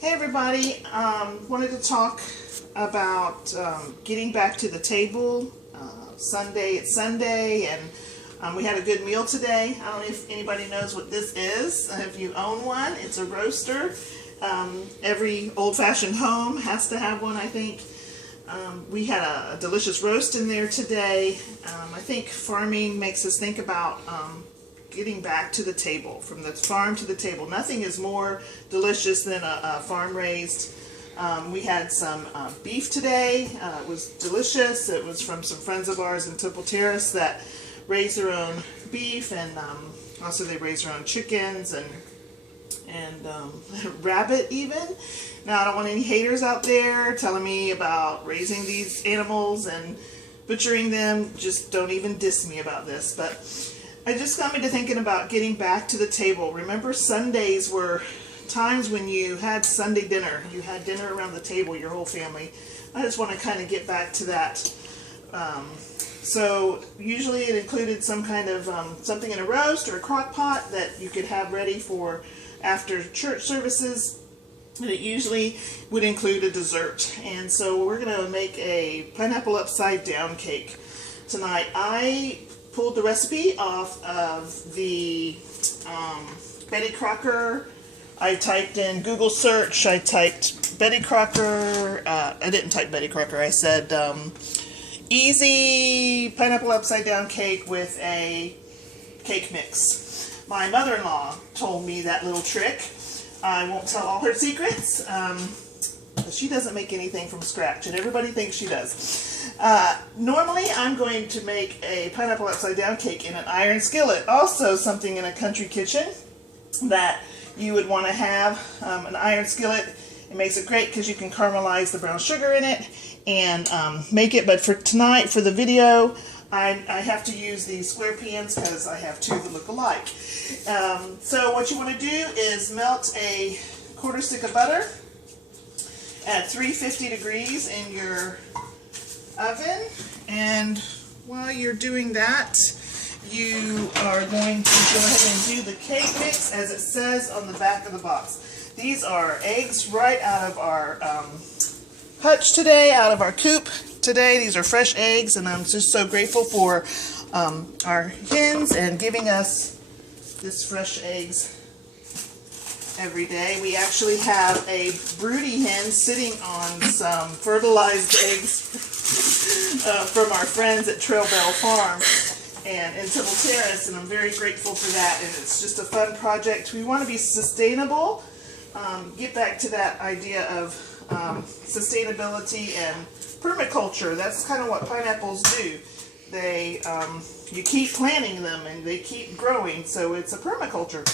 Hey everybody, wanted to talk about getting back to the table. Sunday, it's Sunday, and we had a good meal today. I don't know if anybody knows what this is. If you own one, it's a roaster. Every old-fashioned home has to have one, I think. We had a delicious roast in there today. I think farming makes us think about getting back to the table, from the farm to the table. Nothing is more delicious than a farm-raised. We had some beef today. It was delicious. It was from some friends of ours in Temple Terrace that raise their own beef, and also they raise their own chickens and rabbit even. Now, I don't want any haters out there telling me about raising these animals and butchering them. Just don't even diss me about this. But it just got me to thinking about getting back to the table. Remember, Sundays were times when you had Sunday dinner. You had dinner around the table, your whole family. I just want to kind of get back to that. So usually it included some kind of something in a roast or a crock pot that you could have ready for after church services. And it usually would include a dessert. And so we're going to make a pineapple upside down cake tonight. I pulled the recipe off of the Betty Crocker. I typed in Google search, I typed Betty Crocker, I didn't type Betty Crocker, I said easy pineapple upside down cake with a cake mix. My mother-in-law told me that little trick. I won't tell all her secrets, but she doesn't make anything from scratch, and everybody thinks she does. Normally, I'm going to make a pineapple upside down cake in an iron skillet. Also, something in a country kitchen that you would want to have, an iron skillet. It makes it great because you can caramelize the brown sugar in it and make it. But for tonight, for the video, I have to use these square pans because I have two that look alike. So what you want to do is melt a quarter stick of butter at 350 degrees in your oven, and while you're doing that, you are going to go ahead and do the cake mix as it says on the back of the box. These are eggs right out of our hutch today, out of our coop today. These are fresh eggs, and I'm just so grateful for our hens and giving us this fresh eggs every day. We actually have a broody hen sitting on some fertilized eggs from our friends at Trail Bell Farm and in Temple Terrace, and I'm very grateful for that, and it's just a fun project. We want to be sustainable, get back to that idea of sustainability and permaculture. That's kind of what pineapples do. They, you keep planting them and they keep growing, so it's a permaculture.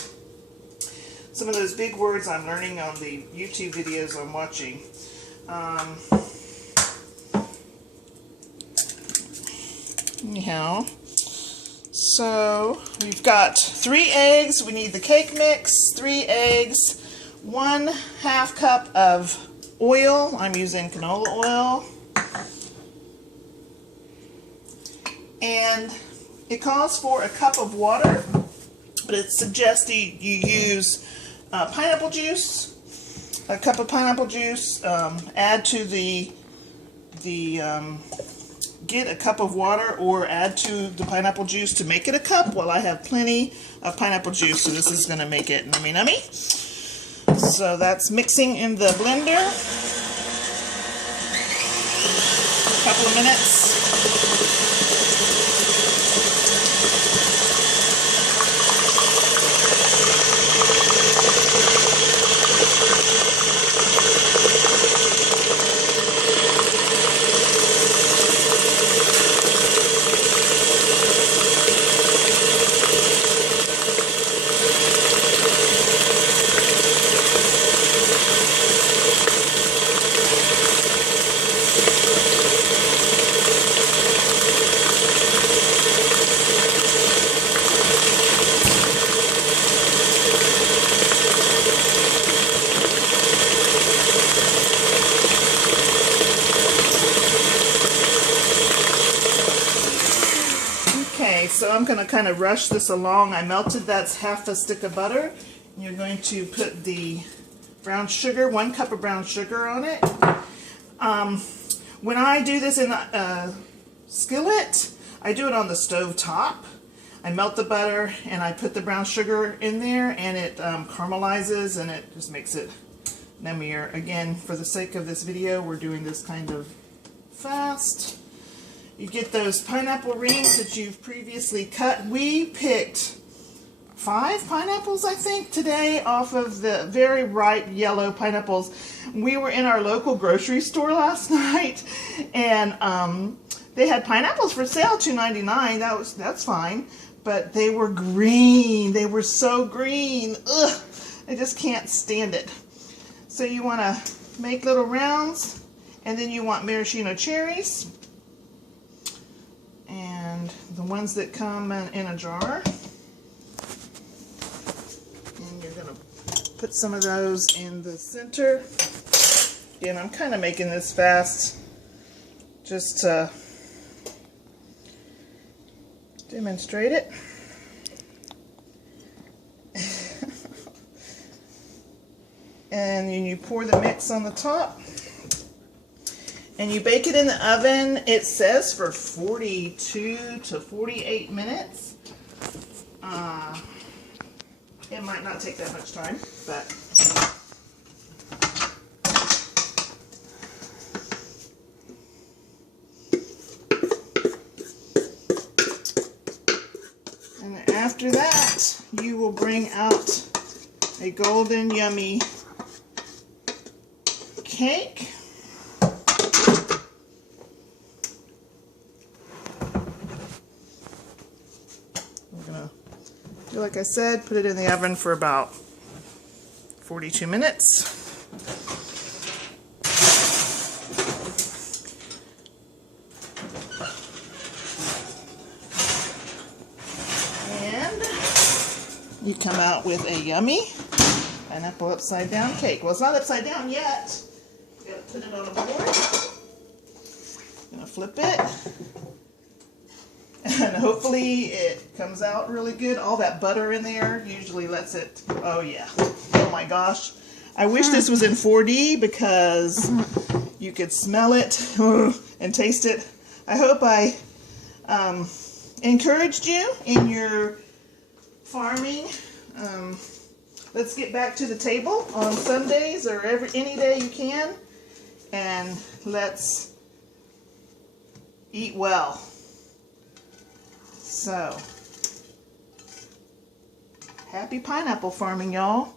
Some of those big words I'm learning on the YouTube videos I'm watching. Anyhow, so we've got 3 eggs. We need the cake mix, 3 eggs, 1/2 cup of oil. I'm using canola oil. And it calls for a cup of water, but it suggests you use pineapple juice, a cup of pineapple juice, add to get a cup of water or add to the pineapple juice to make it a cup. Well, I have plenty of pineapple juice, so this is going to make it nummy nummy. So that's mixing in the blender. A couple of minutes. So I'm going to kind of rush this along. I melted that's 1/2 stick of butter. You're going to put the brown sugar, 1 cup of brown sugar on it. When I do this in a skillet, I do it on the stove top. I melt the butter and I put the brown sugar in there, and it caramelizes, and it just makes it yummier. Again, for the sake of this video, we're doing this kind of fast. You get those pineapple rings that you've previously cut. We picked 5 pineapples, I think, today off of the very ripe yellow pineapples. We were in our local grocery store last night, and they had pineapples for sale, $2.99. That's fine, but they were green. They were so green. Ugh, I just can't stand it. So you want to make little rounds, and then you want maraschino cherries, and the ones that come in a jar. And you're going to put some of those in the center. Again, I'm kind of making this fast just to demonstrate it. And then you pour the mix on the top, and you bake it in the oven. It says for 42 to 48 minutes. It might not take that much time, but and after that, you will bring out a golden, yummy cake. We're gonna do, like I said, put it in the oven for about 42 minutes. And you come out with a yummy pineapple upside down cake. Well, it's not upside down yet. You gotta put it on a board. I'm gonna flip it. And hopefully it comes out really good. All that butter in there usually lets it, oh yeah. Oh my gosh. I wish this was in 4D because you could smell it and taste it. I hope I encouraged you in your farming. Let's get back to the table on Sundays or any day you can, and let's eat well. So, happy pineapple farming, y'all.